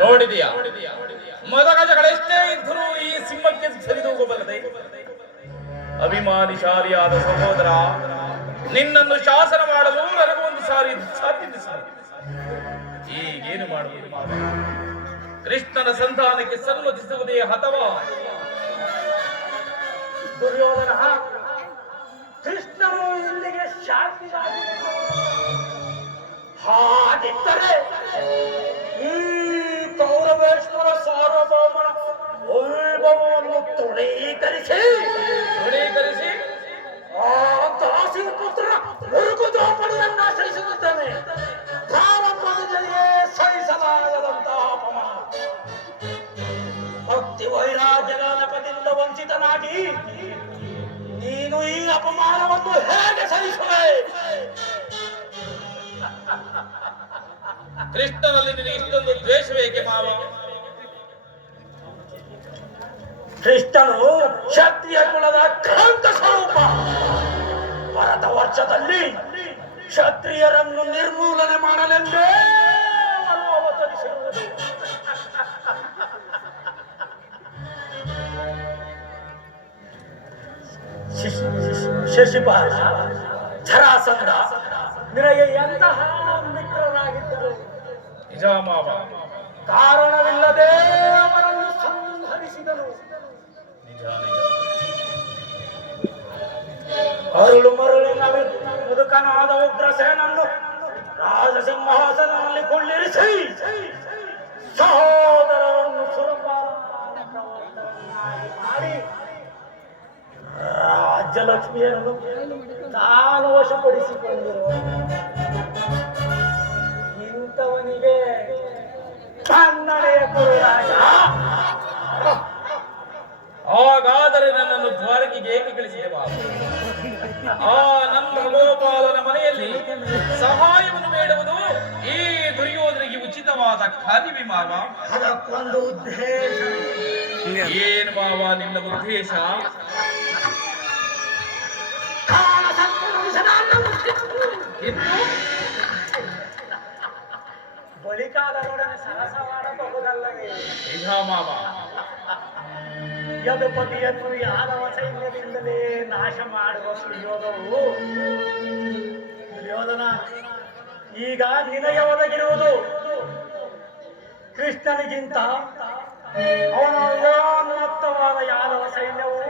ನೋಡಿದೀಯಾ? ಮದಗಜಗಳೆಷ್ಟೇ ಇದ್ದರೂ ಈ ಸಿಂಹಕ್ಕೆ ಸರಿದೂಗಬಲ್ಲದೆ ಅಭಿಮಾನಿಶಾಲಿಯಾದ ಸಹೋದರ ನಿನ್ನನ್ನು ಶಾಸನ ಮಾಡಲು ನನಗೂ ಒಂದು ಸಾರಿ ಸಾಧ್ಯತೆ ಸಾಧ್ಯ ಈಗೇನು ಮಾಡುವುದು ಕೃಷ್ಣನ ಸಂತಾನಕ್ಕೆ ಸನ್ಮತಿಸುವುದೇ ಅಥವಾ ದುರ್ಯೋಧನ ಕೃಷ್ಣನು ಇಲ್ಲಿಗೆ ಶಾಂತಿ ಹಾಗಿದ್ದರೆ ಈ ಕೌರವೇಶ್ವರ ಸಾರ್ವಭೌಮನ ವೈಭವವನ್ನು ತೃಣೀಕರಿಸಿ ದೃಢೀಕರಿಸಿ ಆ ದಾಸಿ ಪುತ್ರ ಮುರುಗುದೋಪಡಿಯನ್ನು ಆಶ್ರಯಿಸುತ್ತೇನೆ ಪ್ರಾರಂಭದಲ್ಲಿಯೇ ಸಹಿಸಲಾಗದಂತಹ ಅಪಮಾನ ಭಕ್ತಿ ವೈರಾಗ್ಯಗಾನಕದಿಂದ ವಂಚಿತನಾಗಿ ನೀನು ಈ ಅಪಮಾನವನ್ನು ಹೇಗೆ ಸಹಿಸುವೆ ಕೃಷ್ಣನಲ್ಲಿ ನಿನಗೆ ಇಷ್ಟೊಂದು ದ್ವೇಷವೇಕೆ ಮಾವ? ಕೃಷ್ಣನು ಕ್ಷತ್ರಿಯ ಕುಲದ ಕ್ರಾಂತ ಸ್ವರೂಪ. ಭರತ ವರ್ಷದಲ್ಲಿ ಕ್ಷತ್ರಿಯರನ್ನು ನಿರ್ಮೂಲನೆ ಮಾಡಲೆಂದೇ ಶಶಿಪಾಲ ಜರಾಸಂಧ ನಿನಗೆ ಎಂತಹ ನಿಜ ಮಾವ ಕಾರಣವಿಲ್ಲದೆ ಅವರನ್ನು ಸಂಹರಿಸಿದನು. ಅರುಳು ಮರುಳಿನ ಮುದುಕನಾದ ಉಗ್ರಸೇನನ್ನು ರಾಜಸಿಂಹಾಸನದಲ್ಲಿ ಕೊಳ್ಳಿರಿಸಿ. ಸಹೋದರರನ್ನು ಸುರಪ ಮಾಡಿ. ರಾಜ್ಯಲಕ್ಷ್ಮಿಯನ್ನು ತಾನು ವಶಪಡಿಸಿಕೊಂಡಿರುವ ಇಂಥವನಿಗೆ ಕನ್ನಡೆಯ ಗುರುರಾಜ. ಹಾಗಾದರೆ ನನ್ನನ್ನು ದ್ವಾರಕಿಗೆ ಏಕೆ ಕಳಿಸಿದೆ ಆ ನನ್ನ ಗೋಪಾಲನ ಮನೆಯಲ್ಲಿ ಸಹಾಯವನ್ನು ಬೇಡುವುದು ಈ ದುರ್ಯೋಧನಿಗೆ ಉಚಿತವಾದ ಕಾರ್ಯವೇ ಮಾವ ಅದಕ್ಕೊಂದು ಉದ್ದೇಶ. ಏನು ಮಾವ ನಿನ್ನ ಉದ್ದೇಶ? ಇನ್ನು ಬಳಿಕಾದರೊಡನೆ ಸಹಸವಾಡಬಹುದಲ್ಲವೇ ಯದುಪತಿಯನ್ನು ಯಾದವ ಸೈನ್ಯದಿಂದಲೇ ನಾಶ ಮಾಡುವ ಸುಯೋಗವು ದುರ್ಯೋಧನ ಈಗ ನಿನಗೆ ಒದಗಿರುವುದು. ಕೃಷ್ಣನಿಗಿಂತ ಅವನ ವಿಧಾನೋತ್ತವಾದ ಯಾದವ ಸೈನ್ಯವು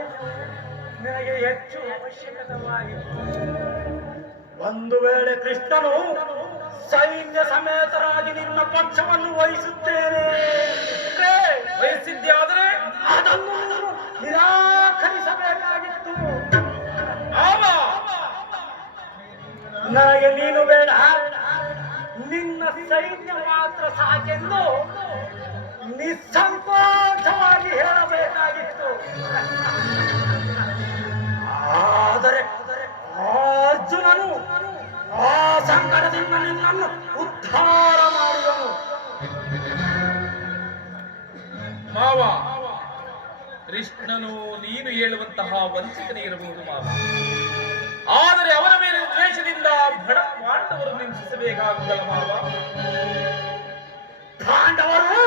ನಿನಗೆ ಹೆಚ್ಚು ಅವಶ್ಯಕತವಾಗಿತ್ತು. ಒಂದು ವೇಳೆ ಕೃಷ್ಣನು ಸೈನ್ಯ ಸಮೇತ ಪಕ್ಷವನ್ನು ವಹಿಸುತ್ತೇನೆ. ವಹಿಸಿದ್ದೆ ಆದರೆ ಅದನ್ನು ನೀನು ನಿರಾಕರಿಸಬೇಕಾಗಿತ್ತು ನನಗೆ ನೀನು ಬೇಡ. ನಿನ್ನ ಸೈನ್ಯ ಮಾತ್ರ ಸಾಕೆಂದು ನಿಸ್ಸಂಕೋಚವಾಗಿ ಹೇಳಬೇಕಾಗಿತ್ತು. ಆದರೆ ಅರ್ಜುನನು ಆ ಸಂಕಟದಿಂದ ನಿನ್ನನ್ನು ಉದ್ಧಾರ ಮಾಡಿದನು. ಮಾವ, ಕೃಷ್ಣನು ನೀನು ಹೇಳುವಂತಹ ವಂಚಿತನೇ ಇರಬಹುದು ಮಾವ. ಆದರೆ ಅವರ ಮೇಲೆ ಉದ್ದೇಶದಿಂದ ಬಡ ಪಾಂಡವರು ನಿಂದಿಸಬೇಕಾಗುವುದಲ್ಲ ಮಾವ. ಪಾಂಡವರು,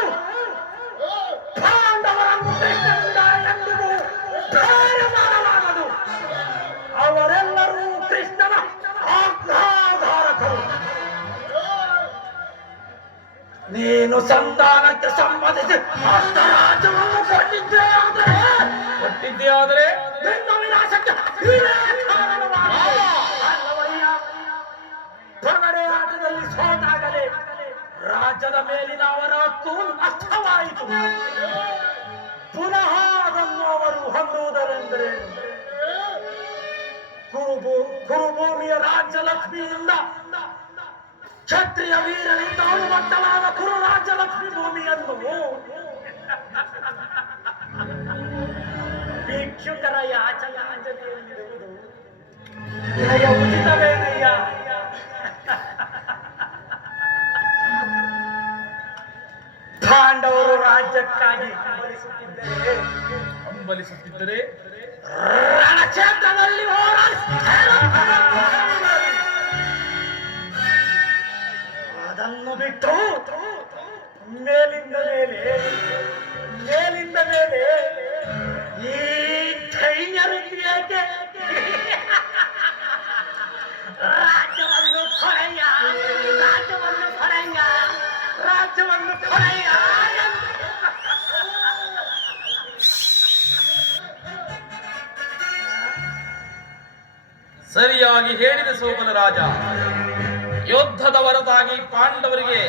ಪಾಂಡವರನ್ನು ಕೃಷ್ಣನಿಂದ ಸಂಬಂಧಿಸಿ ಅರ್ಥರಾಜ್ಯವನ್ನು ಕೊಟ್ಟಿದ್ದೇ ಆದರೆ ಕೊಟ್ಟಿದ್ದೇ ಆದರೆ ನಿನ್ನ ವಿನಾಶಕ್ಕೆ ಹೊರಗಡೆ ಆಟದಲ್ಲಿ ಸೋತಾಗಲೇ. ರಾಜ್ಯದ ಮೇಲಿನ ಅವರ ಹಕ್ಕು ನಷ್ಟವಾಯಿತು. ಪುನಃ ಅದನ್ನು ಅವರು ಹೊಂದುವುದರೆಂದರೆ ಕುರುಭೂ ಕುರುಭೂಮಿಯ ರಾಜ್ಯ ಲಕ್ಷ್ಮಿಯಿಂದ ಕ್ಷತ್ರಿಯ ವೀರನಿಂದ ಅನುಮಟ್ಟಲಾದ ಕುರು ರಾಜ್ಯ ಲಕ್ಷ್ಮಿ ಭೂಮಿಯನ್ನು ಭಿಕ್ಷುಕರ ಯಾಚನಾಂಜಲಿಯಲ್ಲಿರುವುದು ನಿನಗೆ ಉಚಿತವೇನಯ್ಯ ಪಾಂಡವರು ರಾಜ್ಯಕ್ಕಾಗಿ ಹಂಬಲಿಸುತ್ತಿದ್ದರೆ. ಹಂಬಲಿಸುತ್ತಿದ್ದರೆ. ರಣಕ್ಷೇತ್ರದಲ್ಲಿ ಹೋರಾಡಿ. ನನ್ನನ್ನು ಬಿಟ್ಟು ಮೇಲಿಂದ ಮೇಲೆ ಮೇಲಿಂದ ಮೇಲೆ, ಈ ಚೈನರು ಯಾಕೆ ರಾಜ್ಯವನ್ನು ಕೊಡೆಯ ರಾಜ್ಯವನ್ನು ಕೊಡೆಯ ರಾಜ್ಯವನ್ನು ಕೊಡೆಯ ಸರಿಯಾಗಿ ಹೇಳಿದ ಸೋಮನ ರಾಜ. ಯುದ್ಧದ ಹೊರತಾಗಿ ಪಾಂಡವರಿಗೆ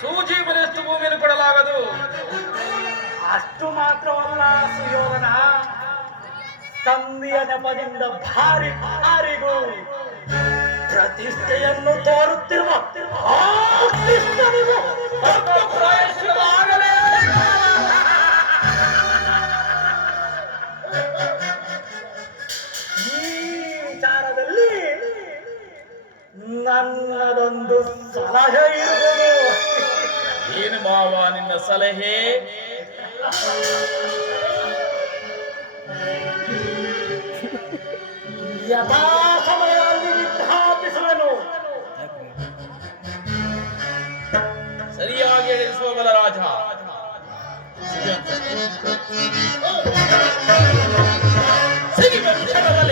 ಸೂಜೀವನಷ್ಟು ಭೂಮಿಯನ್ನು ಕೊಡಲಾಗದು? ಅಷ್ಟು ಮಾತ್ರವಲ್ಲ ಸುಯೋಧನ. ತಂದೆಯ ನೆಪದಿಂದ ಭಾರಿ ಭಾರಿಗೂ ಪ್ರತಿಷ್ಠೆಯನ್ನು ತೋರುತ್ತಿರುವ ನನ್ನದೊಂದು ಸಲಹೆ ಇರುವುದು ಏನು ಮಾವ ನಿನ್ನ ಸಲಹೆ? ಯಥಾ ಸಮಯದಲ್ಲಿ ವಿಜ್ಞಾಪಿಸುವೆನು ಸರಿಯಾಗಿ ಹೇಳಿದ ಸೋಮನ ರಾಜ ಸಿರಿವಂಶದಲ್ಲಿ ಪಾಂಡವರ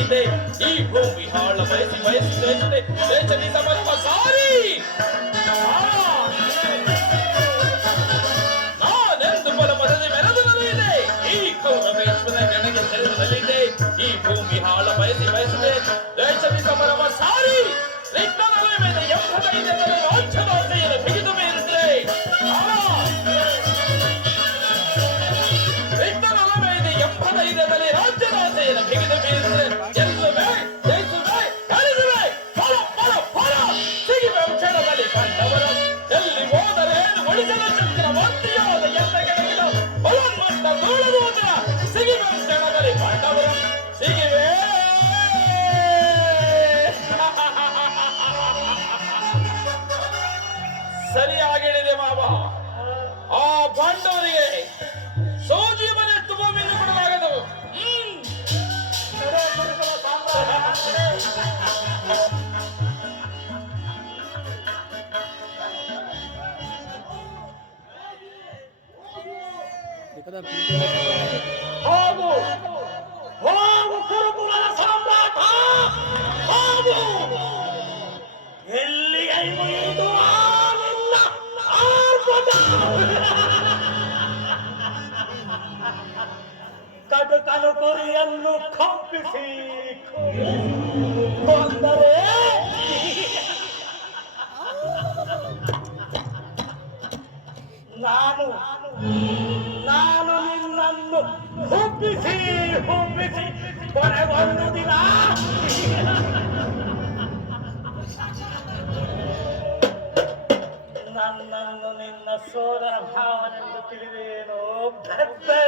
అయితే ఈ భూమి హాళ్ళ వయసి వయసు వేస్తే వేచని సమస్మసారి ఈ భూమి హాళ బయసి బయసలే దేశమి సమరవ సారి విజ్ఞానాల మీద ఎంపటైన రాజ్యవాసయ్యల బిగిదు మీరుద్రే ಕುರಿಯನ್ನು ಕಂಪಿಸಿ ಕೊಂದರೆ ನಾನು ನಾನು ನಿನ್ನನ್ನು ಹುಬ್ಬಿಸಿ ಹುಬ್ಬಿಸಿ ಕೊನೆಗೊಂದು ದಿನ ನನ್ನನ್ನು ನಿನ್ನ ಸೋದರ ಭಾವನೆಂದು ತಿಳಿದೇನೋ ಬೆದ್ದೆ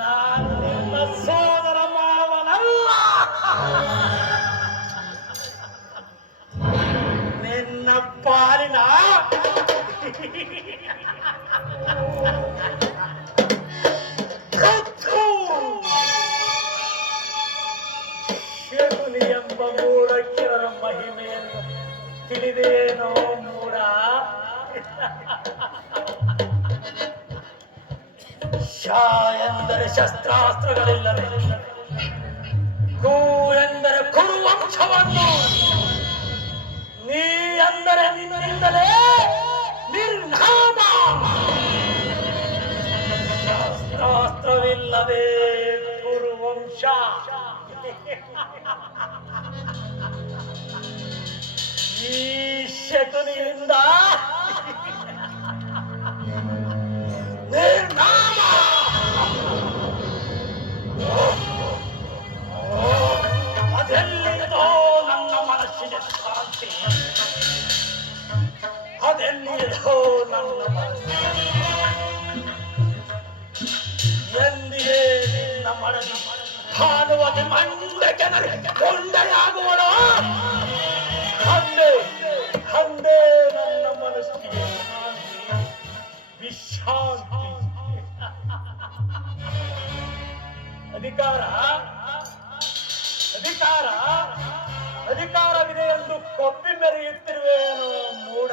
ನಾನು ನಿನ್ನ ಸೋದರ ಮಾವನಲ್ಲ ನಿನ್ನ ಪಾಲಿನ. ಶಕುನಿ ಎಂಬ ಮೂಢಕ್ಕಿರರ ಮಹಿಮೆಯನ್ನು ತಿಳಿದೇನೋ ಮೂಢ ಶ ಎಂದರೆ ಶಸ್ತ್ರಾಸ್ತ್ರಗಳಿಲ್ಲದೆ ಕು ಎಂದರೆ ಕುರು ವಂಶವನ್ನು ನೀ ಅಂದರೆ ನಿನ್ನಿಂದಲೇ ನಿರ್ನಾಮ. ಶಸ್ತ್ರಾಸ್ತ್ರವಿಲ್ಲದೆ ಕುರು ವಂಶ ಈ ಶಕುನಿಯಿಂದ ನಿರ್ನಾಮ. ಮಂದ ಜನರು ಕೊಂಡೆಯಾಗುವಳು ಹಂದೇ ಹಂದೇ ನನ್ನ ಮನಸ್ಸಿಗೆ ವಿಶ್ರಾಂತಿ. ಅಧಿಕಾರ ಅಧಿಕಾರ, ಅಧಿಕಾರವಿದೆ ಎಂದು ಕೊಬ್ಬಿ ಮೆರೆಯುತ್ತಿರುವೇನು ಮೂಡ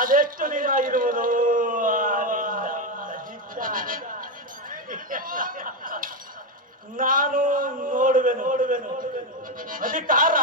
ಅದೆಷ್ಟು ದಿನ ಇರುವುದು? ನಾನು ನೋಡುವೆ ನೋಡುವೆ ನೋಡುವೆ ಅಧಿಕಾರ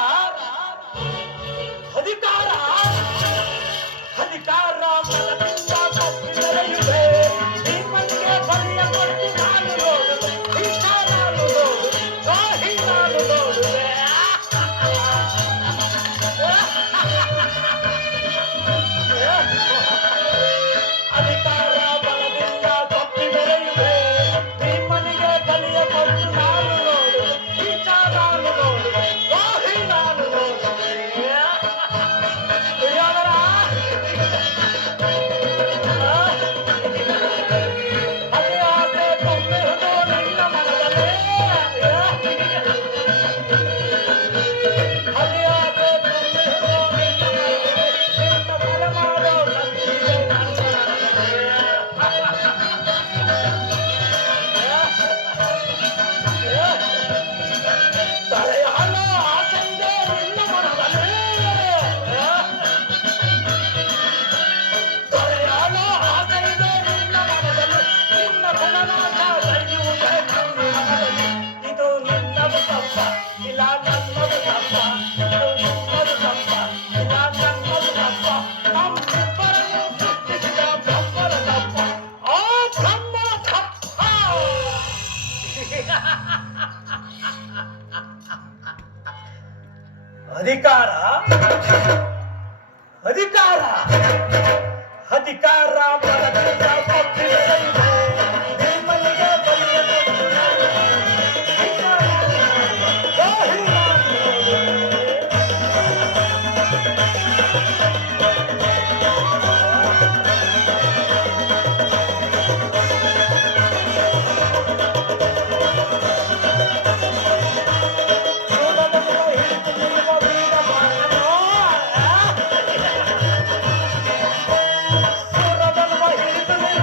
cara.